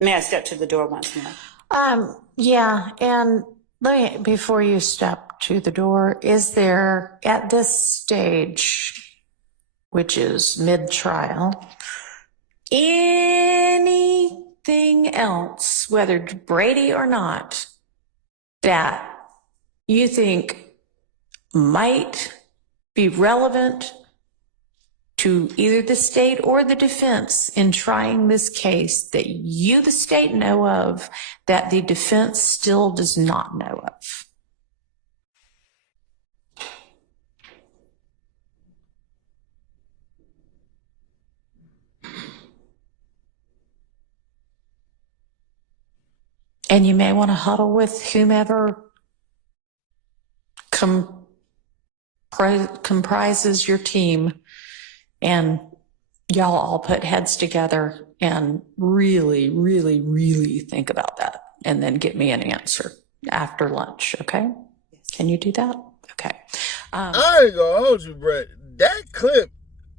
May I step to the door once more? Yeah, and before you step to the door, is there at this stage, which is mid-trial, anything else, whether Brady or not, that you think might be relevant to either the state or the defense in trying this case that you, the state, know of that the defense still does not know of? And you may want to huddle with whomever comprises your team, and y'all all put heads together and really, really, really think about that, and then get me an answer after lunch, okay? Yes. Can you do that? Okay. I ain't gonna hold you, Brett. That clip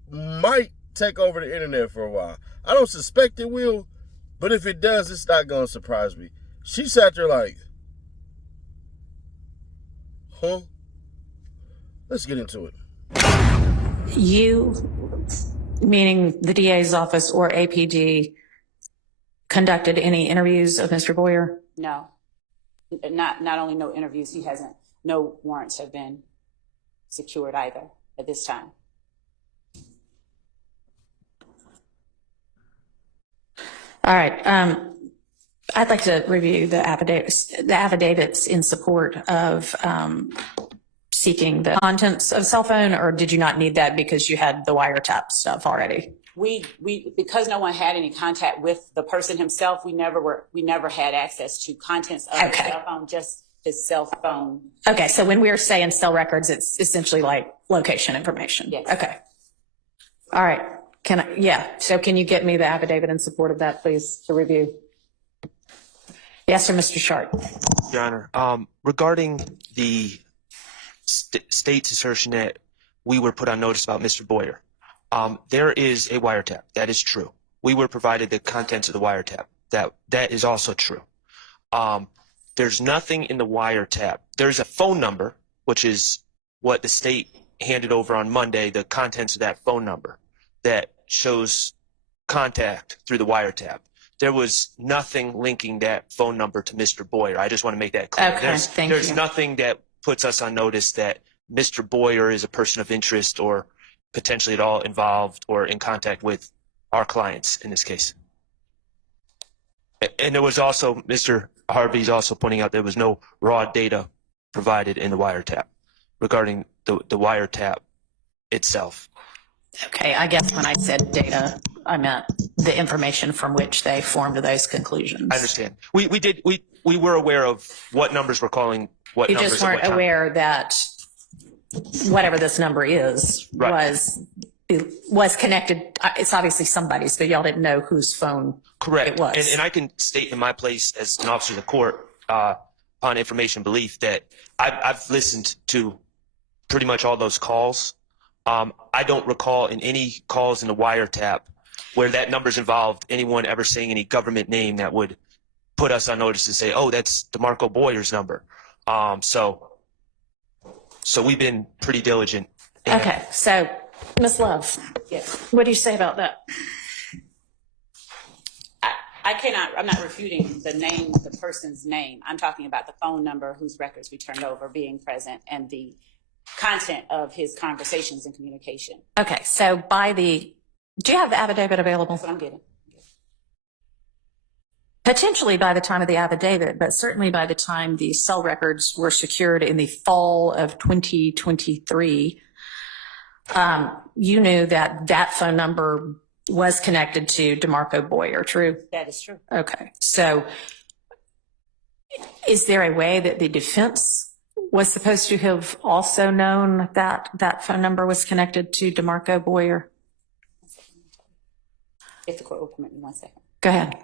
might take over the internet for a while. I don't suspect it will, but if it does, it's not gonna surprise me. She sat there like, huh? Let's get into it. You, meaning the DA's office or APD, conducted any interviews of Mr. Boyer? No. Not only no interviews, no warrants have been secured either at this time. All right. I'd like to review the affidavits in support of seeking the contents of cell phone, or did you not need that because you had the wiretap stuff already? We because no one had any contact with the person himself, we never had access to contents of his cell phone, just his cell phone. Okay, so when we're saying cell records, it's essentially like location information. Yes. Okay. All right. So can you get me the affidavit in support of that, please, to review? Yes, sir, Mr. Sharp. Your Honor, regarding the state's assertion that we were put on notice about Mr. Boyer, there is a wiretap. That is true. We were provided the contents of the wiretap. That is also true. There's nothing in the wiretap. There's a phone number, which is what the state handed over on Monday, the contents of that phone number that shows contact through the wiretap. There was nothing linking that phone number to Mr. Boyer. I just want to make that clear. Okay, There's nothing that puts us on notice that Mr. Boyer is a person of interest or potentially at all involved or in contact with our clients in this case. And there was also, Mr. Harvey's also pointing out there was no raw data provided in the wiretap regarding the wiretap itself. Okay, I guess when I said data, I meant the information from which they formed those conclusions. I understand. We were aware of what numbers were calling what numbers. You just weren't aware that whatever this number is was connected. It's obviously somebody's, but y'all didn't know whose phone it was. And I can state in my place as an officer of the court, upon information belief, that I've listened to pretty much all those calls. I don't recall in any calls in the wiretap where that number's involved anyone ever saying any government name that would put us on notice and say, oh, that's DeMarco Boyer's number. So we've been pretty diligent. Okay, so Ms. Love, yes, what do you say about that? I'm not refuting the person's name. I'm talking about the phone number whose records we turned over being present and the content of his conversations and communication. Okay, so do you have the affidavit available? That's what I'm getting. Potentially by the time of the affidavit, but certainly by the time the cell records were secured in the fall of 2023, you knew that phone number was connected to DeMarco Boyer, true? That is true. Okay, so is there a way that the defense was supposed to have also known that that phone number was connected to DeMarco Boyer? If the court will permit me 1 second. Go ahead.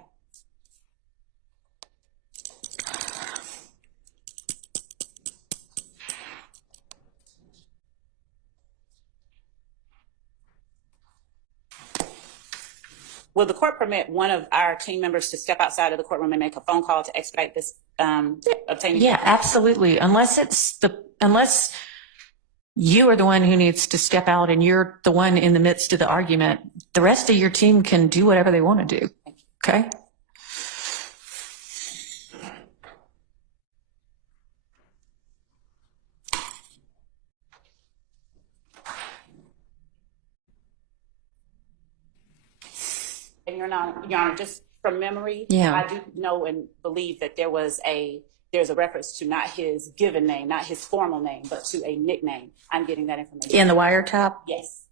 Will the court permit one of our team members to step outside of the courtroom and make a phone call to expedite this obtaining? Yeah, absolutely. Unless you are the one who needs to step out and you're the one in the midst of the argument, the rest of your team can do whatever they want to do. Okay? And Your Honor, just from memory, Yeah. I do know and believe that there's a reference to not his given name, not his formal name, but to a nickname. I'm getting that information. In the wiretap? Yes.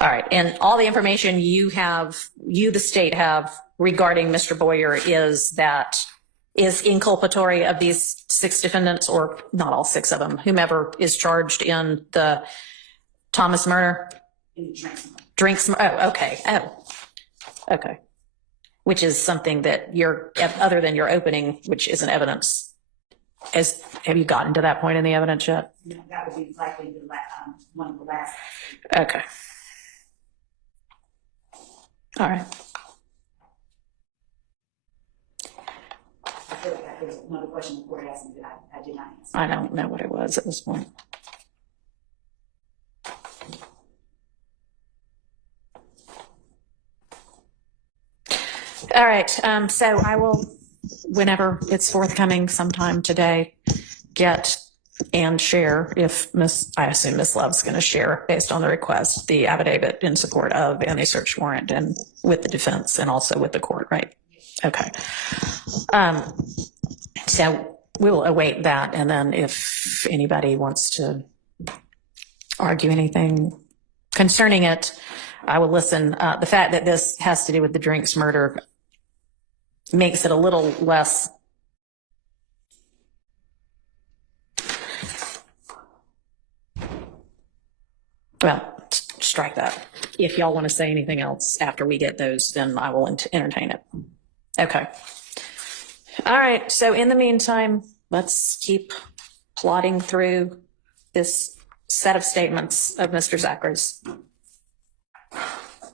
All right. And all the information you, the state, have regarding Mr. Boyer is inculpatory of these 6 defendants, or not all 6 of them, whomever is charged in the Thomas murder? In the Drinks. Oh, okay. Oh, okay. Which is something that other than your opening, which isn't evidence. Have you gotten to that point in the evidence yet? No, that would be likely one of the last. Okay. All right. I feel like there was another question the court asked me that I did not answer. I don't know what it was at this point. All right. So I will, whenever it's forthcoming sometime today, get and share, I assume Ms. Love's going to share based on the request, the affidavit in support of and a search warrant, and with the defense and also with the court, right? Okay. So we'll await that. And then if anybody wants to argue anything concerning it, I will listen. The fact that this has to do with the Drinks murder makes it a little less well, strike that. If y'all want to say anything else after we get those, then I will entertain it. Okay. All right. So in the meantime, let's keep plodding through this set of statements of Mr. Zachary's.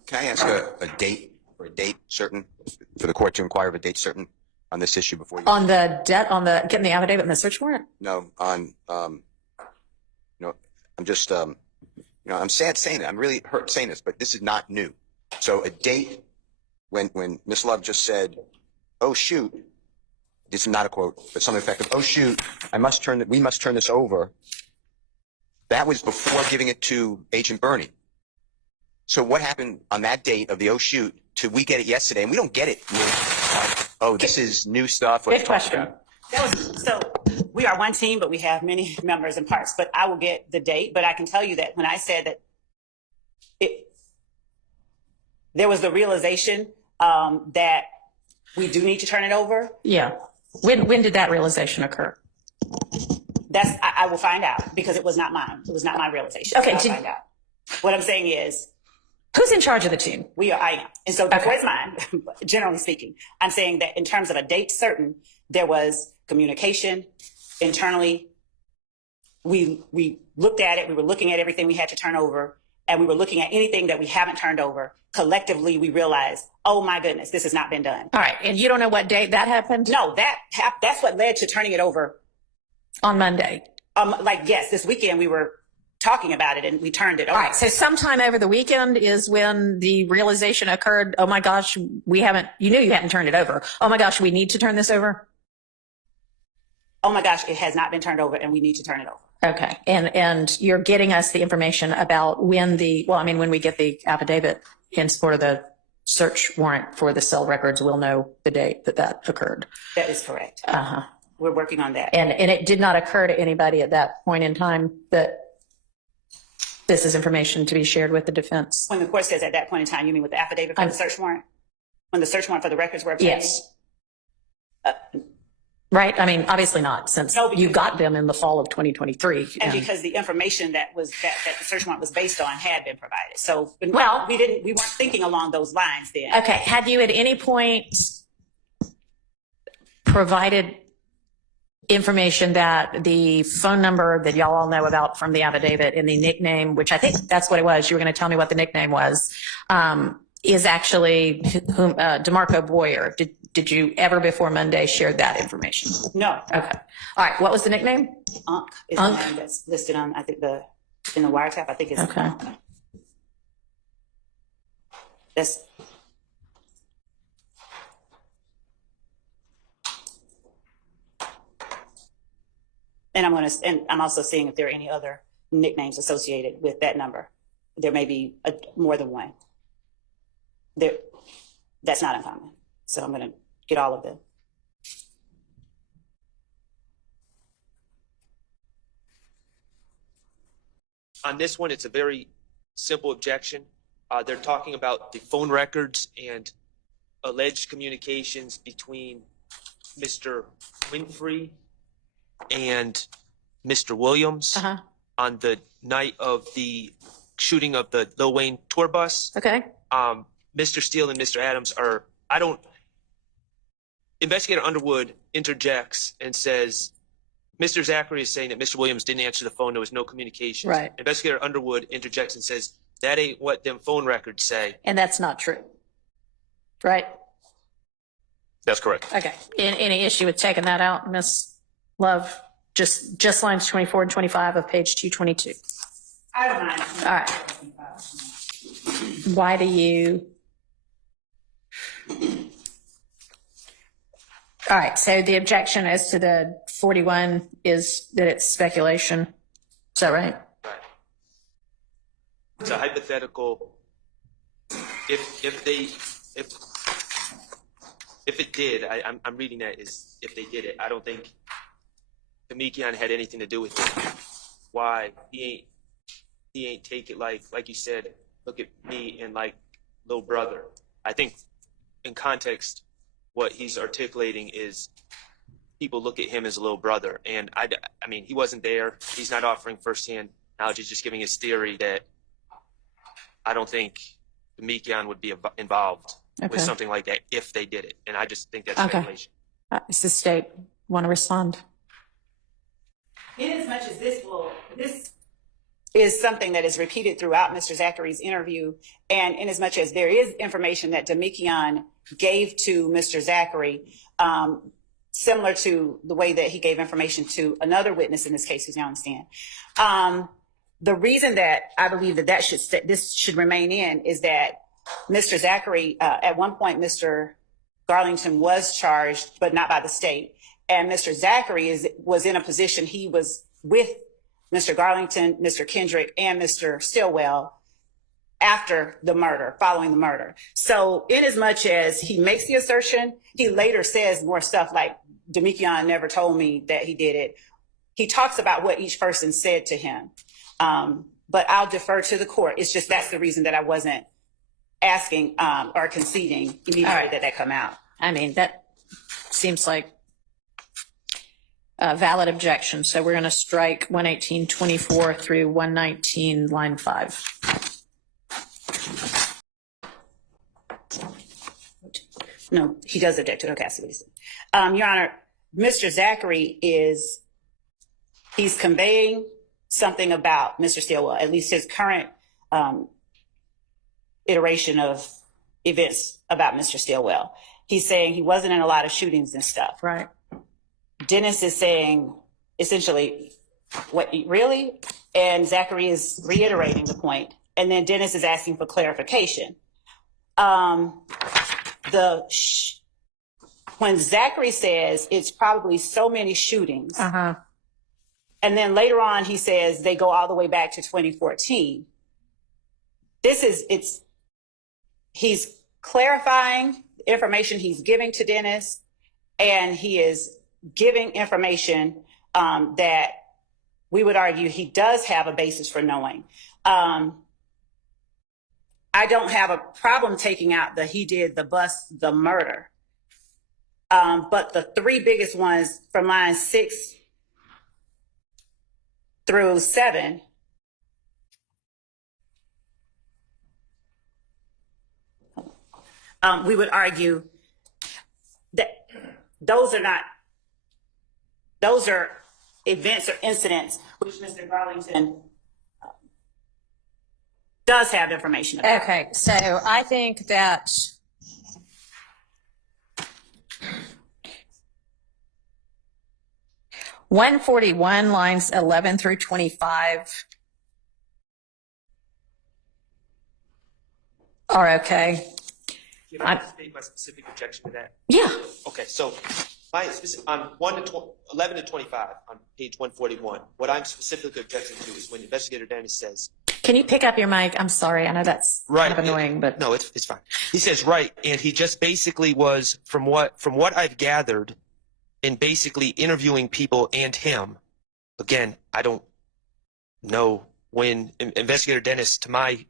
Can I ask a date or a date certain for the court to inquire of a date certain on this issue before you? On the getting the affidavit and the search warrant? No, I'm just, I'm sad saying it. I'm really hurt saying this, but this is not new. So a date when Ms. Love just said, "Oh shoot," this is not a quote, but something effective. "Oh shoot, we must turn this over." That was before giving it to Agent Bernie. So what happened on that date of the "oh shoot" to we get it yesterday, and we don't get it. This is new stuff. Good question. So we are one team, but we have many members and parts. But I will get the date. But I can tell you that when I said that there was the realization that we do need to turn it over. Yeah. When did that realization occur? I will find out, because it was not mine. It was not my realization. Okay. I'll find out. What I'm saying is, who's in charge of the team? I am. And so before it's mine, generally speaking, I'm saying that in terms of a date certain, there was communication internally. We looked at it. We were looking at everything we had to turn over, and we were looking at anything that we haven't turned over. Collectively, we realized, oh my goodness, this has not been done. All right. And you don't know what date that happened? No, that's what led to turning it over. On Monday. Yes, this weekend we were talking about it and we turned it over. All right. So sometime over the weekend is when the realization occurred. Oh my gosh, you knew you hadn't turned it over. Oh my gosh, we need to turn this over. Oh my gosh, it has not been turned over and we need to turn it over. Okay. And you're getting us the information about when we get the affidavit in support of the search warrant for the cell records, we'll know the date that occurred. That is correct. Uh-huh. We're working on that. And it did not occur to anybody at that point in time that this is information to be shared with the defense. When the court says at that point in time, you mean with the affidavit for the search warrant? When the search warrant for the records were obtained? Yes. right? I mean, obviously not, since No, because- you got them in the fall of 2023. And because the information that was that the search warrant was based on had been provided. So Well- we weren't thinking along those lines then. Okay, had you at any point provided information that the phone number that y'all all know about from the affidavit and the nickname, which I think that's what it was, you were going to tell me what the nickname was, is actually DeMarco Boyer. Did you ever before Monday share that information? No. Okay. All right. What was the nickname? Unk is Unk. the name that's listed on, I think, in the wiretap. I think it's Okay. Unk. That's and I'm also seeing if there are any other nicknames associated with that number. There may be more than one. That's not uncommon. So I'm going to get all of them. On this one, it's a very simple objection. They're talking about the phone records and alleged communications between Mr. Winfrey and Mr. Williams on the night of the shooting of the Lil Wayne tour bus. Okay. Mr. Steele and Mr. Adams Investigator Underwood interjects and says, Mr. Zachary is saying that Mr. Williams didn't answer the phone. There was no communication. Right. Investigator Underwood interjects and says, that ain't what them phone records say. And that's not true. Right? That's correct. Okay. Any issue with taking that out, Ms. Love? Just lines 24 and 25 of page 222. I don't mind. All right. Why do you? All right. So the objection as to the 41 is that it's speculation. Is that right? Right. It's a hypothetical. If it did, I'm reading that as if they did it. I don't think Demekian had anything to do with it. Why he ain't take it like you said. Look at me and like little brother. I think in context, what he's articulating is people look at him as a little brother, and I mean he wasn't there. He's not offering firsthand knowledge. He's just giving his theory that I don't think Demekian would be involved with something like that if they did it, and I just think that's speculation. Does the state want to respond? In as much as this is something that is repeated throughout Mr. Zachary's interview, and in as much as there is information that Demekian gave to Mr. Zachary, similar to the way that he gave information to another witness in this case who's now on the stand. The reason that I believe that this should remain in is that Mr. Zachary, at one point, Mr. Garlington was charged, but not by the state. And Mr. Zachary was in a position, he was with Mr. Garlington, Mr. Kendrick, and Mr. Stillwell after the murder, following the murder. So in as much as he makes the assertion, he later says more stuff like, Demekian never told me that he did it. He talks about what each person said to him. But I'll defer to the court. It's just that's the reason that I wasn't asking or conceding immediately that come out. I mean, that seems like a valid objection. So we're going to strike 118.24 through 119, line 5. No, he does object to it. Okay, I see what he said. Your Honor, Mr. Zachary he's conveying something about Mr. Stillwell, at least his current iteration of events about Mr. Stillwell. He's saying he wasn't in a lot of shootings and stuff. Right. Dennis is saying essentially, what, really? And Zachary is reiterating the point. And then Dennis is asking for clarification. When Zachary says it's probably so many shootings, and then later on he says they go all the way back to 2014. He's clarifying information he's giving to Dennis, and he is giving information that we would argue he does have a basis for knowing. I don't have a problem taking out he did the murder. But the three biggest ones from lines 6 through 7, we would argue that those are events or incidents which Mr. Garlington does have information about. Okay, so I think that (141) lines 11 through 25 are okay. Can I just make my specific objection to that? Yeah. Okay, so on 11 to 25 on page 141, what I'm specifically objecting to is when Investigator Dennis says, Can you pick up your mic? I'm sorry. I know that's kind of annoying, but no, it's fine. He says right, and he just basically was from what I've gathered in basically interviewing people and him. Again, I don't know when Investigator Dennis, to my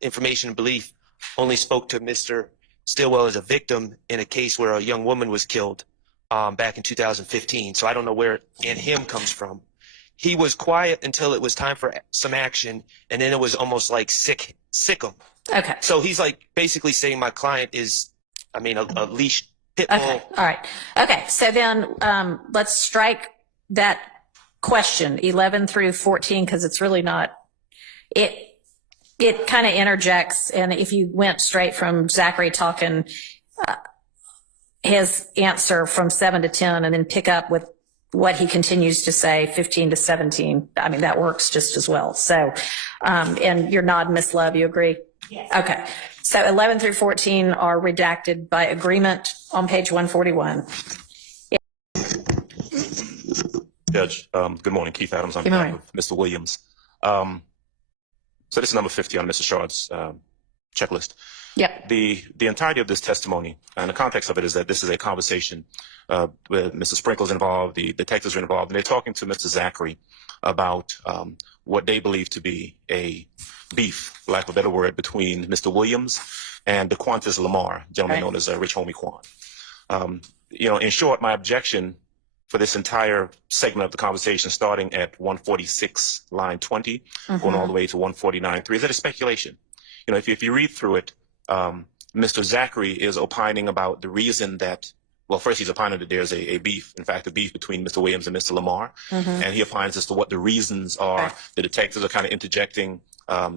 information and belief, only spoke to Mr. Stillwell as a victim in a case where a young woman was killed back in 2015. So I don't know where "and him" comes from. He was quiet until it was time for some action, and then it was almost like sick him. okay. So he's like basically saying my client is, a leash pit bull. Okay. All right. Okay. So then let's strike that question 11 through 14 because it's really not it kind of interjects. And if you went straight from Zachary talking his answer from 7 to 10 and then pick up with what he continues to say 15 to 17, that works just as well. So, and you're nodding, Miss Love, you agree? Yes. Okay. So 11 through 14 are redacted by agreement on page 141. Judge, good morning. Keith Adams on Good behalf morning. of Mr. Williams. So this is number 50 on Mr. Shard's checklist. Yep. The entirety of this testimony, and the context of it is that this is a conversation where Mr. Sprinkle's involved, the detectives are involved, and they're talking to Mr. Zachary about what they believe to be a beef, for lack of a better word, between Mr. Williams and DeQuantis Lamar, gentleman Right. known as Rich Homie Quan. In short, my objection for this entire segment of the conversation, starting at 146, line 20, going all the way to 149.3, is that a speculation? If you read through it, Mr. Zachary is opining about the reason that, well, first he's opining that there's a beef, in fact, a beef between Mr. Williams and Mr. Lamar, and he opines as to what the reasons are. Okay. The detectives are kind of interjecting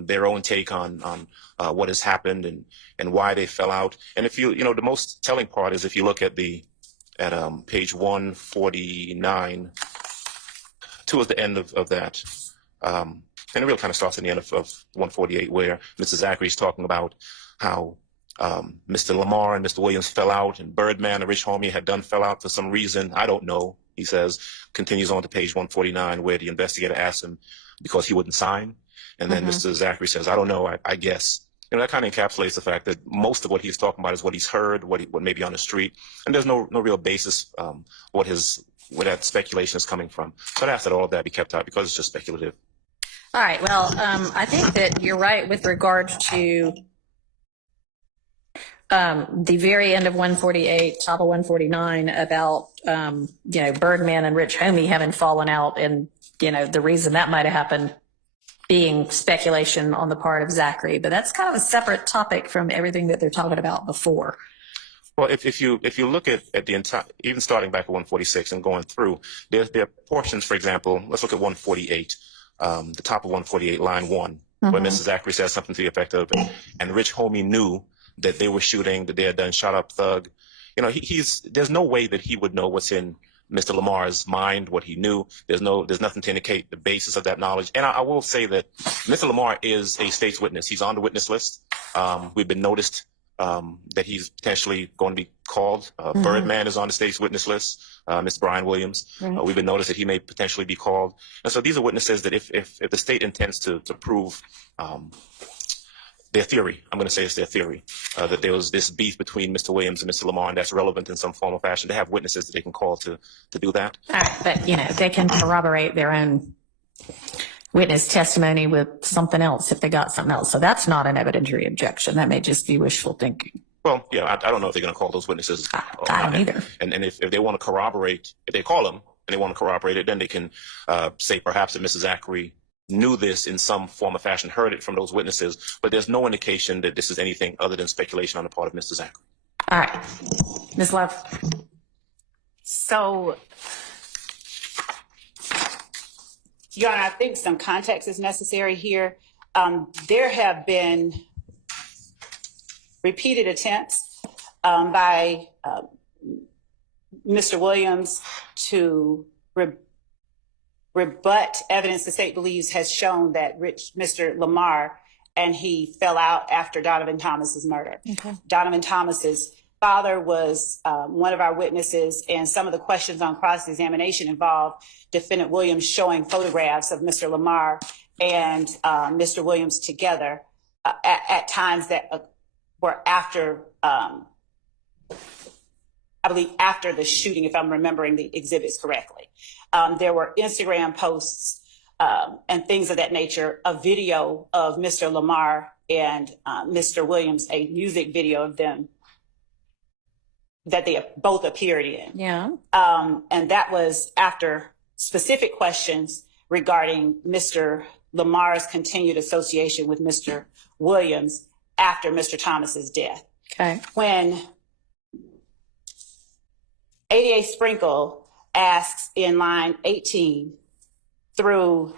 their own take on what has happened and why they fell out. And if the most telling part is if you look at page 149, towards the end of that, and it really kind of starts in the end of 148, where Mr. Zachary is talking about how Mr. Lamar and Mr. Williams fell out, and Birdman, a Rich Homie, fell out for some reason. I don't know, he says, continues on to page 149, where the investigator asks him because he wouldn't sign. And then Mr. Zachary says, I don't know, I guess. That kind of encapsulates the fact that most of what he's talking about is what he's heard, what may be on the street, and there's no real basis where that speculation is coming from. So I'd ask that all of that be kept out because it's just speculative. All right. Well, I think that you're right with regard to the very end of 148, top of 149 about, Birdman and Rich Homie having fallen out, and, the reason that might have happened being speculation on the part of Zachary. But that's kind of a separate topic from everything that they're talking about before. Well, if you look at the entire, even starting back at 146 and going through, there are portions, for example, let's look at 148, the top of 148, line 1, where Mr. Zachary says something to the effect of, and Rich Homie knew that they were shooting, that they had done shot up Thug. There's no way that he would know what's in Mr. Lamar's mind, what he knew. There's nothing to indicate the basis of that knowledge. And I will say that Mr. Lamar is a state's witness. He's on the witness list. We've been noticed that he's potentially going to be called. Birdman is on the state's witness list. Mr. Brian Williams. Right. We've been noticed that he may potentially be called. And so these are witnesses that if the state intends to prove their theory, I'm going to say it's their theory, that there was this beef between Mr. Williams and Mr. Lamar, and that's relevant in some form or fashion. They have witnesses that they can call to do that. All right. But, they can corroborate their own witness testimony with something else if they got something else. So that's not an evidentiary objection. That may just be wishful thinking. Well, yeah, I don't know if they're going to call those witnesses. I don't either. And if they want to corroborate, if they call them and they want to corroborate it, then they can say perhaps that Mrs. Zachary knew this in some form or fashion, heard it from those witnesses, but there's no indication that this is anything other than speculation on the part of Mr. Zachary. All right. Ms. Love. So, Your Honor, I think some context is necessary here. There have been repeated attempts by Mr. Williams to rebut evidence the state believes has shown that Mr. Lamar and he fell out after Donovan Thomas's murder. Okay. Donovan Thomas's father was one of our witnesses, and some of the questions on cross-examination involved Defendant Williams showing photographs of Mr. Lamar and Mr. Williams together at times that were after, I believe after the shooting, if I'm remembering the exhibits correctly. There were Instagram posts and things of that nature, a video of Mr. Lamar and Mr. Williams, a music video of them that they both appeared in. Yeah. And that was after specific questions regarding Mr. Lamar's continued association with Mr. Williams after Mr. Thomas's death. Okay. When ADA Sprinkle asks in line 18 through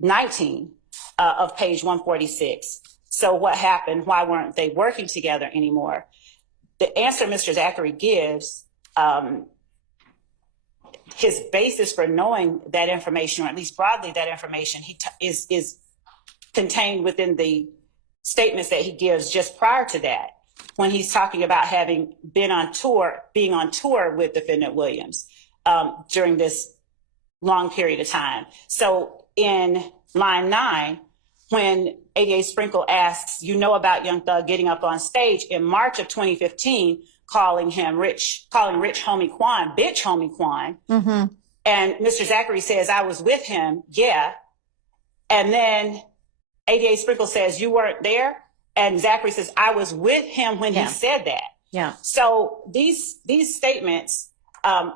19 of page 146, so what happened? Why weren't they working together anymore? The answer Mr. Zachary gives, his basis for knowing that information, or at least broadly that information, is contained within the statements that he gives just prior to that, when he's talking about having been on tour, being on tour with Defendant Williams during this long period of time. So in line 9, when ADA Sprinkle asks, you know about Young Thug getting up on stage in March of 2015, calling Rich Homie Quan, bitch Homie Quan. Mm-hmm. And Mr. Zachary says, I was with him. Yeah. And then ADA Sprinkle says, you weren't there. And Zachary says, I was with him when he said that. Yeah. So these statements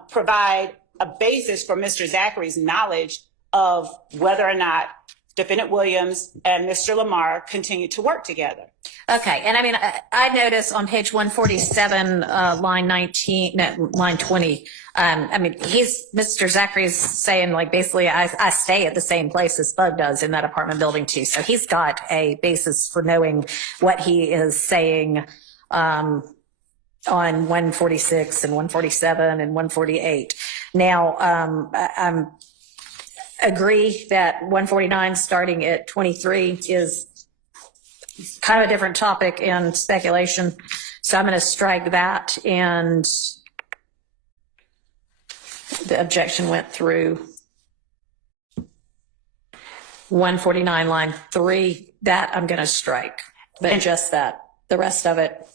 provide a basis for Mr. Zachary's knowledge of whether or not Defendant Williams and Mr. Lamar continued to work together. Okay. And I mean, I notice on page 147, line 19, no, line 20, I mean, Mr. Zachary's saying, like, basically, I stay at the same place as Thug does in that apartment building too. So he's got a basis for knowing what he is saying, on 146 and 147 and 148. Now, I'm agree that 149 starting at 23 is kind of a different topic and speculation. So I'm going to strike that, and the objection went through 149 line 3. That I'm going to strike, but just that. The rest of it.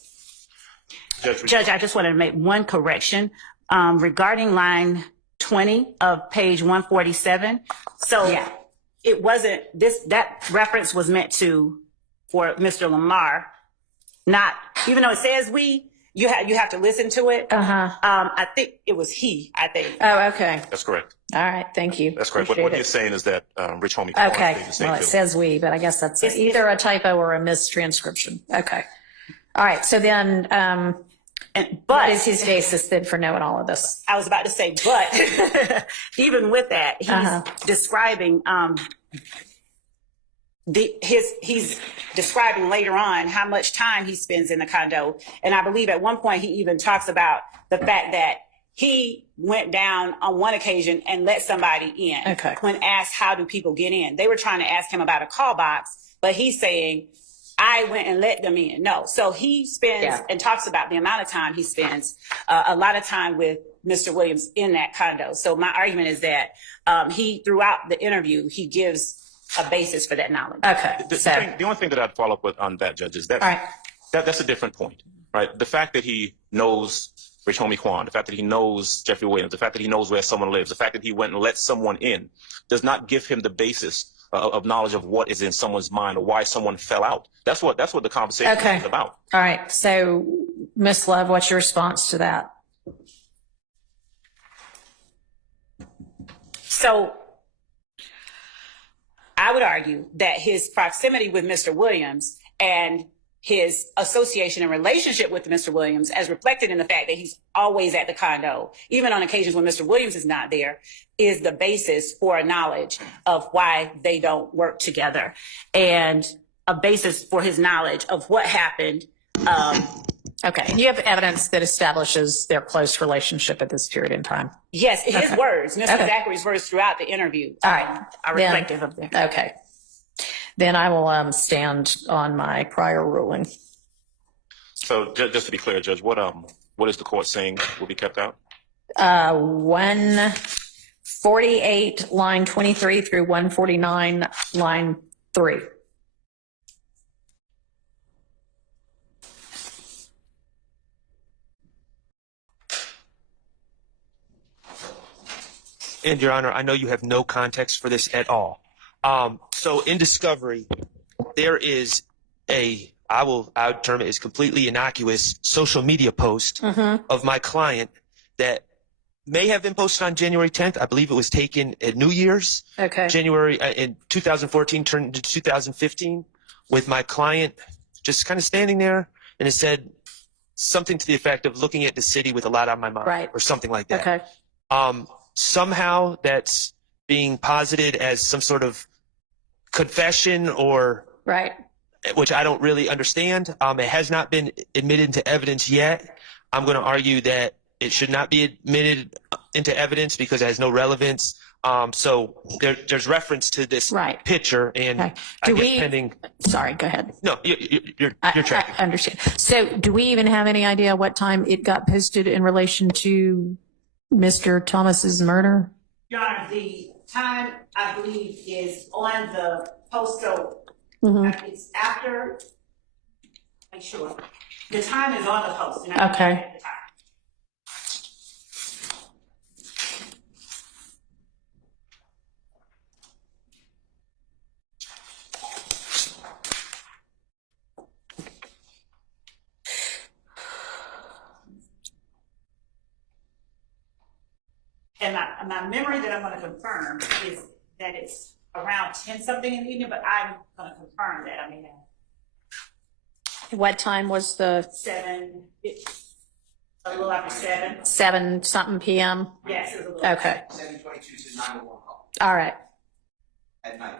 Judge, I just wanted to make one correction regarding line 20 of page 147. So Yeah. it wasn't that reference was meant for Mr. Lamar, not, even though it says we, you have to listen to it. I think it was he, I think. Oh, okay. That's correct. All right. Thank you. That's correct. Appreciate What it. you're saying is that Rich Homie Quan Okay. stayed the same Well, it too. says we, but I guess that's either a typo or a mistranscription. Okay. All right. So then, what But is his basis then for knowing all of this? I was about to say, but even with that, he's describing he's describing later on how much time he spends in the condo. And I believe at one point he even talks about the fact that he went down on one occasion and let somebody in. Okay. When asked, how do people get in? They were trying to ask him about a call box, but he's saying, I went and let them in. No. So he spends and talks about the amount of time he spends, a lot of time with Mr. Williams in that condo. So my argument is that he, throughout the interview, he gives a basis for that knowledge. Okay. The only thing that I'd follow up with on that, Judge, is that, All right. that's a different point, right? The fact that he knows Rich Homie Quan, the fact that he knows Jeffrey Williams, the fact that he knows where someone lives, the fact that he went and let someone in does not give him the basis of knowledge of what is in someone's mind or why someone fell out. That's what the conversation Okay. is about. All right. So, Ms. Love, what's your response to that? So I would argue that his proximity with Mr. Williams and his association and relationship with Mr. Williams, as reflected in the fact that he's always at the condo, even on occasions when Mr. Williams is not there, is the basis for a knowledge of why they don't work together and a basis for his knowledge of what happened. Okay. And you have evidence that establishes their close relationship at this period in time. Yes, his Okay. words, Mr. Okay. Zachary's words throughout the interview All right. are Then- reflective of that. Okay. Then I will stand on my prior ruling. So just to be clear, Judge, what is the court saying will be kept out? 148, line 23 through 149, line 3. And Your Honor, I know you have no context for this at all. So in discovery, there is I would term it as completely innocuous social media post of my client that may have been posted on January 10th. I believe it was taken at New Year's, Okay. January in 2014, turned into 2015, with my client just kind of standing there, and it said something to the effect of looking at the city with a lot on my mind, Right. or something like that. Okay. Somehow that's being posited as some sort of confession, or Right. which I don't really understand. It has not been admitted into evidence yet. I'm going to argue that it should not be admitted into evidence because it has no relevance. So there's reference to this Right. picture, and Okay. I Do guess we- pending. Sorry, go ahead. No, you're tracking. I understand. So do we even have any idea what time it got posted in relation to Mr. Thomas's murder? Your Honor, the time, I believe, is on the post, so it's after, make sure. The time is on the post. And I Okay. at the time. And my memory that I'm going to confirm is that it's around 10 something in the evening, but I'm going to confirm that. I mean, What time was the it's a little after 7. 7 something PM? Yes, it was a little. Okay. 7:22 to 911 call All right. at night.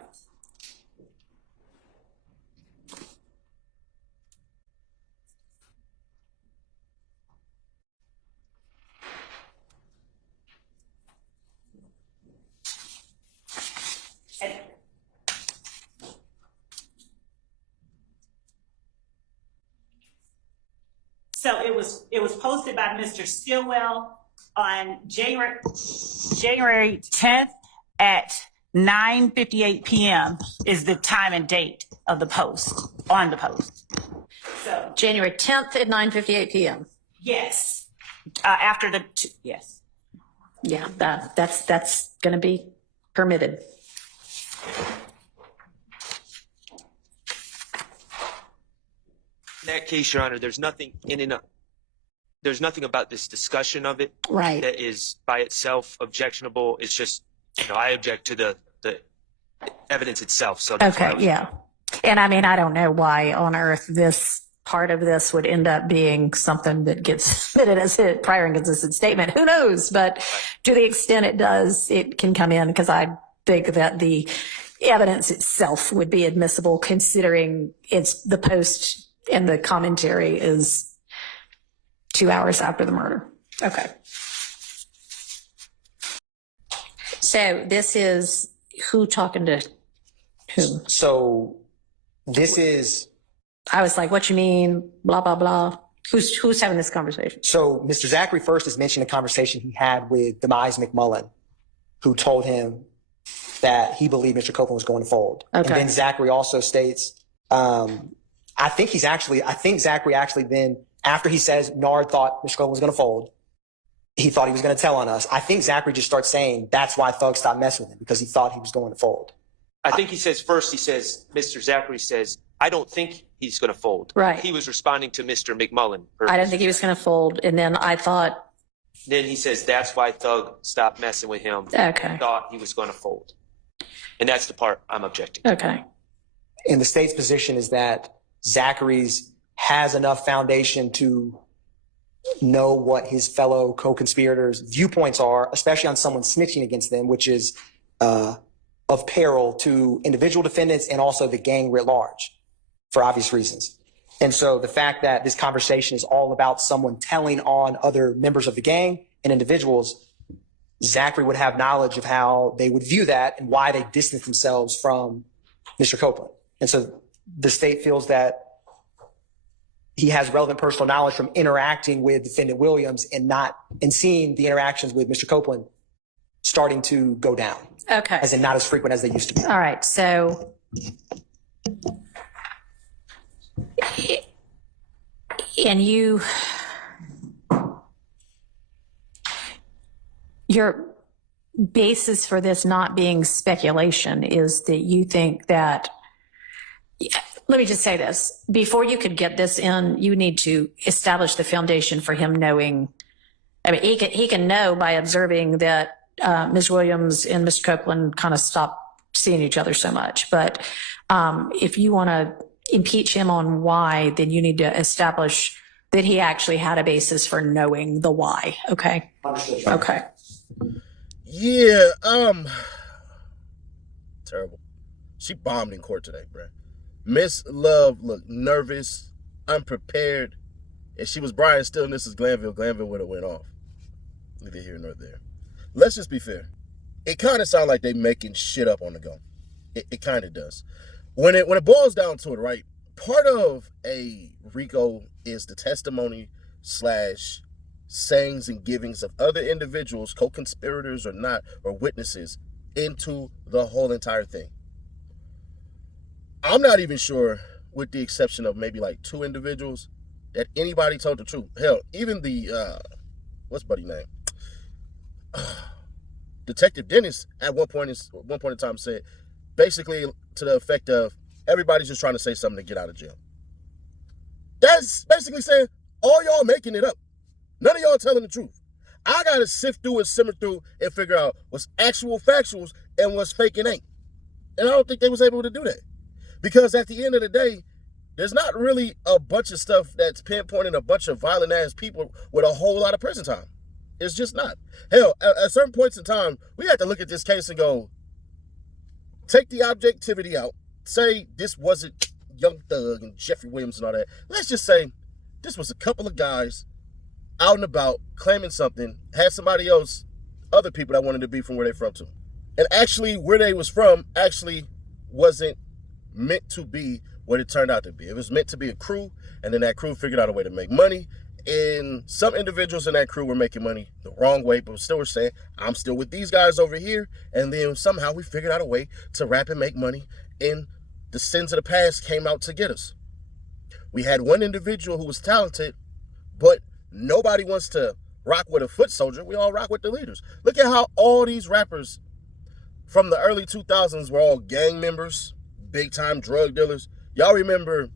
And so it was posted by Mr. Stillwell on January 10th at 9:58 p.m. is the time and date of the post, on the post. So, January 10th at 9:58 PM. yes, after the, yes. Yeah, that's going to be permitted. In that case, Your Honor, there's nothing there's nothing about this discussion of it Right. that is by itself objectionable. It's just, I object to the evidence itself. So that's why I Okay, was- yeah. And I mean, I don't know why on earth this part of this would end up being something that gets submitted as a prior inconsistent statement. Who knows? But to the extent it does, it can come in because I think that the evidence itself would be admissible considering it's the post and the commentary is 2 hours after the murder. Okay. So this is who talking to who? So this is, I was like, what you mean? Blah, blah, blah. Who's having this conversation? so Mr. Zachary first has mentioned a conversation he had with Demise McMullen, who told him that he believed Mr. Copeland was going to fold. Okay. And then Zachary also states, I think Zachary actually then, after he says Nard thought Mr. Copeland was going to fold, he thought he was going to tell on us. I think Zachary just starts saying that's why Thug stopped messing with him, because he thought he was going to fold. I think he says first, Mr. Zachary says, I don't think he's going to fold. Right. He was responding to Mr. McMullen. I didn't think he was going to fold. And then I thought, Then he says, that's why Thug stopped messing with him. okay, Thought he was going to fold. And that's the part I'm objecting to. okay. And the state's position is that Zachary's has enough foundation to know what his fellow co-conspirators' viewpoints are, especially on someone snitching against them, which is of peril to individual defendants and also the gang writ large, for obvious reasons. And so the fact that this conversation is all about someone telling on other members of the gang and individuals, Zachary would have knowledge of how they would view that and why they distance themselves from Mr. Copeland. And so the state feels that he has relevant personal knowledge from interacting with defendant Williams and seeing the interactions with Mr. Copeland starting to go down, Okay. as in not as frequent as they used to be. All right. So and your basis for this not being speculation is that you think that, let me just say this, before you could get this in, you need to establish the foundation for him knowing. I mean, he can know by observing that Ms. Williams and Mr. Copeland kind of stopped seeing each other so much. But if you want to impeach him on why, then you need to establish that he actually had a basis for knowing the why. Okay. Understood. Okay. Yeah, terrible. She bombed in court today, bruh. Miss Love looked nervous, unprepared. If she was Brian Still and this is Glanville, Glanville would have went off. Neither here nor there. Let's just be fair. It kind of sounds like they making shit up on the go. It kind of does. When it boils down to it, right? Part of a RICO is the testimony / sayings and givings of other individuals, co-conspirators or not, or witnesses into the whole entire thing. I'm not even sure, with the exception of maybe like 2 individuals, that anybody told the truth. Hell, even the, what's buddy name? Detective Dennis at one point in time said, basically to the effect of, everybody's just trying to say something to get out of jail. That's basically saying, all y'all making it up. None of y'all telling the truth. I got to sift through and simmer through and figure out what's actual factuals and what's fake and ain't. And I don't think they was able to do that. Because at the end of the day, there's not really a bunch of stuff that's pinpointing a bunch of violent ass people with a whole lot of prison time. It's just not. Hell, at certain points in time, we have to look at this case and go, take the objectivity out. Say this wasn't Young Thug and Jeffrey Williams and all that. Let's just say this was a couple of guys out and about claiming something, had somebody else, other people that wanted to be from where they're from too. And actually where they was from actually wasn't meant to be what it turned out to be. It was meant to be a crew, and then that crew figured out a way to make money. And some individuals in that crew were making money the wrong way, but still were saying, I'm still with these guys over here. And then somehow we figured out a way to rap and make money, and the sins of the past came out to get us. We had one individual who was talented, but nobody wants to rock with a foot soldier. We all rock with the leaders. Look at how all these rappers from the early 2000s were all gang members, big time drug dealers. Y'all remember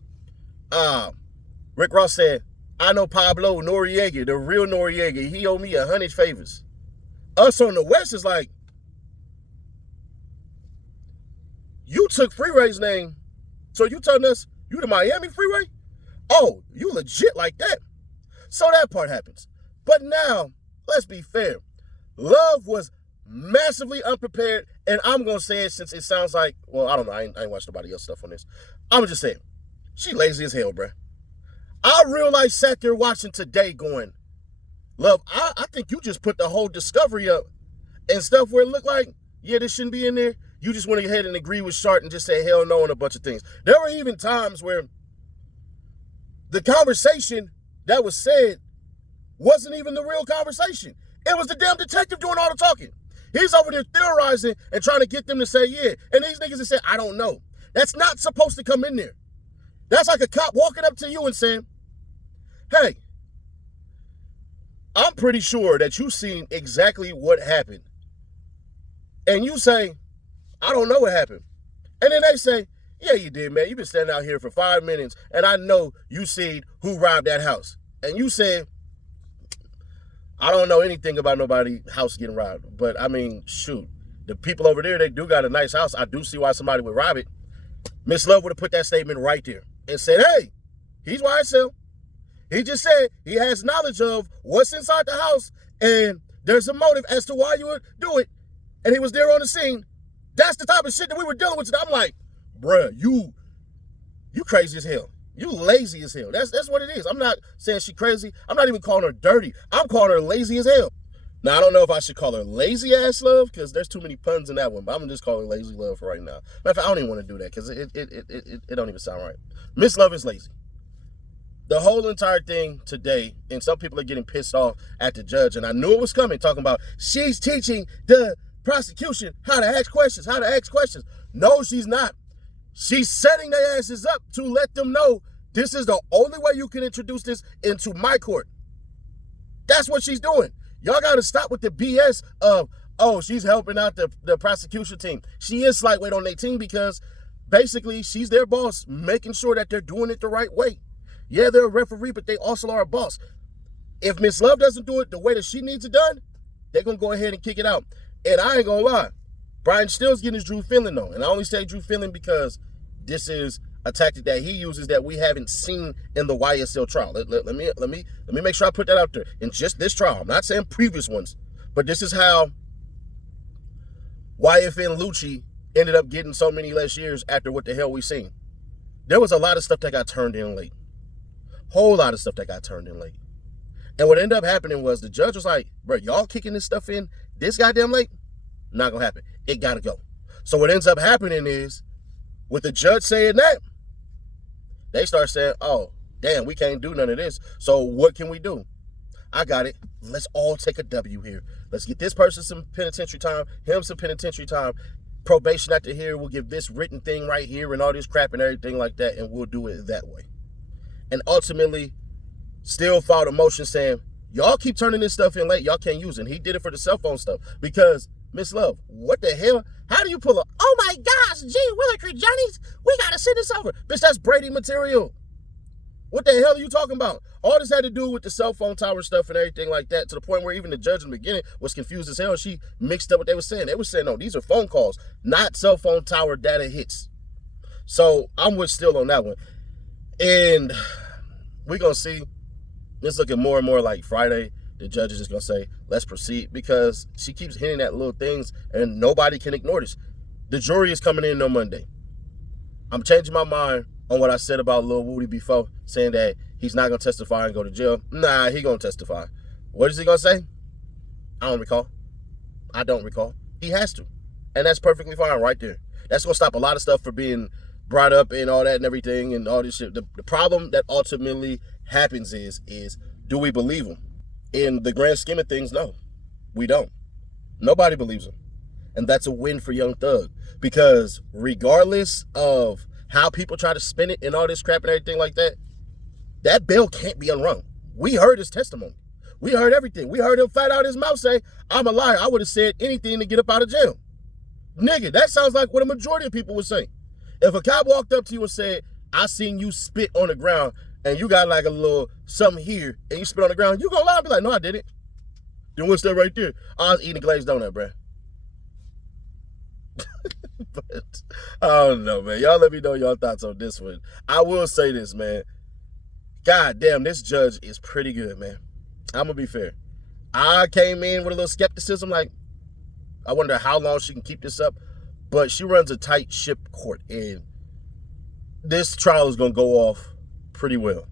Rick Ross said, I know Pablo Noriega, the real Noriega. He owed me 100 favors. Us on the West is like, you took Freeway's name, so you telling us you the Miami Freeway? Oh, you legit like that? So that part happens. But now, let's be fair. Love was massively unprepared, and I'm going to say it since it sounds like, well, I don't know. I ain't watched nobody else stuff on this. I'm just saying, she lazy as hell, bruh. I real life sat there watching today going, Love, I think you just put the whole discovery up and stuff where it looked like, yeah, this shouldn't be in there. You just went ahead and agreed with Shart and just say hell no on a bunch of things. There were even times where the conversation that was said wasn't even the real conversation. It was the damn detective doing all the talking. He's over there theorizing and trying to get them to say yeah. And these niggas have said, I don't know. That's not supposed to come in there. That's like a cop walking up to you and saying, hey, I'm pretty sure that you've seen exactly what happened. And you say, I don't know what happened. And then they say, yeah, you did, man. You've been standing out here for 5 minutes, and I know you seen who robbed that house. And you said, I don't know anything about nobody's house getting robbed. But, I mean, shoot. The people over there, they do got a nice house. I do see why somebody would rob it. Miss Love would have put that statement right there and said, hey, he's YSL. He just said he has knowledge of what's inside the house, and there's a motive as to why you would do it. And he was there on the scene. That's the type of shit that we were dealing with today. I'm like, bruh, you crazy as hell. You lazy as hell. That's what it is. I'm not saying she crazy. I'm not even calling her dirty. I'm calling her lazy as hell. Now, I don't know if I should call her lazy ass love because there's too many puns in that one, but I'm going to just call her lazy love for right now. Matter of fact, I don't even want to do that because it don't even sound right. Miss Love is lazy. The whole entire thing today, and some people are getting pissed off at the judge, and I knew it was coming, talking about she's teaching the prosecution how to ask questions. No, she's not. She's setting their asses up to let them know this is the only way you can introduce this into my court. That's what she's doing. Y'all got to stop with the BS of, oh, she's helping out the prosecution team. She is slight weight on their team because basically she's their boss, making sure that they're doing it the right way. Yeah, they're a referee, but they also are a boss. If Miss Love doesn't do it the way that she needs it done, they're going to go ahead and kick it out. And I ain't going to lie. Brian Still's getting his Drew Fielding though. And I only say Drew Fielding because this is a tactic that he uses that we haven't seen in the YSL trial. Let me make sure I put that out there. In just this trial, I'm not saying previous ones, but this is how YFN Lucci ended up getting so many less years after what the hell we seen. There was a lot of stuff that got turned in late. Whole lot of stuff that got turned in late. And what ended up happening was the judge was like, bro, y'all kicking this stuff in this goddamn late? Not gonna happen. It gotta go. So what ends up happening is, with the judge saying that, they start saying, oh, damn, we can't do none of this. So what can we do? I got it. Let's all take a W here. Let's get this person some penitentiary time, him some penitentiary time. Probation after here, we'll give this written thing right here and all this crap and everything like that, and we'll do it that way. And ultimately, still filed a motion saying, y'all keep turning this stuff in late. Y'all can't use it. And he did it for the cell phone stuff because, Miss Love, what the hell? How do you pull up? Oh my gosh, gee, Willikers, Johnny's, we got to send this over. Bitch, that's Brady material. What the hell are you talking about? All this had to do with the cell phone tower stuff and everything like that, to the point where even the judge in the beginning was confused as hell. She mixed up what they were saying. They were saying, no, these are phone calls, not cell phone tower data hits. So I'm with Still on that one. And we're going to see. It's looking more and more like Friday. The judge is just going to say, let's proceed, because she keeps hinting at little things and nobody can ignore this. The jury is coming in on Monday. I'm changing my mind on what I said about Lil Woody before, saying that he's not going to testify and go to jail. Nah, he going to testify. What is he going to say? I don't recall. He has to. And that's perfectly fine right there. That's going to stop a lot of stuff from being brought up and all that and everything and all this shit. The problem that ultimately happens is do we believe him? In the grand scheme of things, no, we don't. Nobody believes him. And that's a win for Young Thug, because regardless of how people try to spin it and all this crap and everything like that, that bail can't be unrung. We heard his testimony. We heard everything. We heard him flat out his mouth say, I'm a liar. I would have said anything to get up out of jail. Nigga, that sounds like what a majority of people would say. If a cop walked up to you and said, I seen you spit on the ground and you got like a little something here and you spit on the ground, you gonna lie and be like, no, I didn't. Then what's that right there? I was eating a glazed donut, bruh. But I don't know, man. Y'all let me know your thoughts on this one. I will say this, man. God damn, this judge is pretty good, man. I'm gonna be fair. I came in with a little skepticism, like, I wonder how long she can keep this up. But she runs a tight ship court, and this trial is gonna go off pretty well.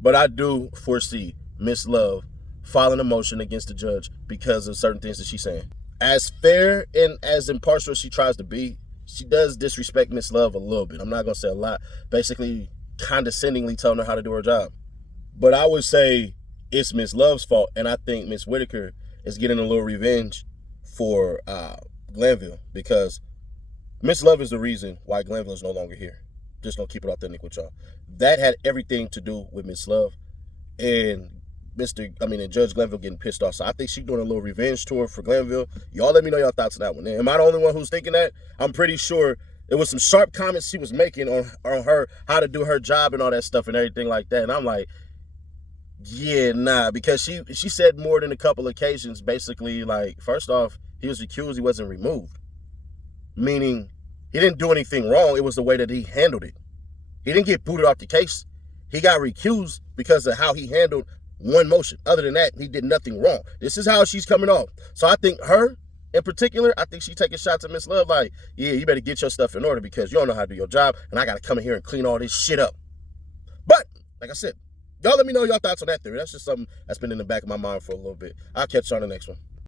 But I do foresee Miss Love filing a motion against the judge because of certain things that she's saying. As fair and as impartial as she tries to be, she does disrespect Miss Love a little bit. I'm not going to say a lot. Basically, condescendingly telling her how to do her job. But I would say it's Miss Love's fault, and I think Miss Whitaker is getting a little revenge for Glanville, because Miss Love is the reason why Glanville is no longer here. Just going to keep it authentic with y'all. That had everything to do with Miss Love and Judge Glanville getting pissed off. So I think she's doing a little revenge tour for Glanville. Y'all let me know your thoughts on that one. Am I the only one who's thinking that? I'm pretty sure It was some sharp comments she was making on her, how to do her job and all that stuff and everything like that. And I'm like, yeah, nah, because she said more than a couple occasions, basically, like, first off, he was recused, he wasn't removed. Meaning, he didn't do anything wrong, it was the way that he handled it. He didn't get booted off the case. He got recused because of how he handled one motion. Other than that, he did nothing wrong. This is how she's coming off. So I think her, in particular, I think she's taking shots at Miss Love like, yeah, you better get your stuff in order because you don't know how to do your job, and I got to come in here and clean all this shit up. But, like I said, y'all let me know your thoughts on that theory. That's just something that's been in the back of my mind for a little bit. I'll catch you on the next one.